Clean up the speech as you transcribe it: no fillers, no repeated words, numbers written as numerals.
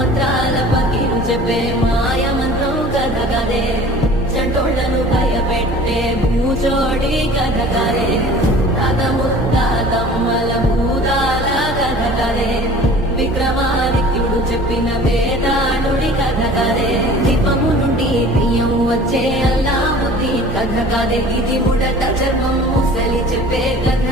మంత్రాల పకిరు చెప్పే మాయ మంత్రం కథ కదే చంటోళ్లను భయపెట్టే భూచోడి కథ కదే తాత ముత్తాతమ్మల భూతాల కథ కదే విక్రమాదిత్యుడు చెప్పిన వేదాళుడి కథ కదే దీపము నుండి బియ్యం వచ్చే అల్లావుద్దీన్ కథ కదే ఇది ముడత చర్మం ముసలి చెప్పే కథ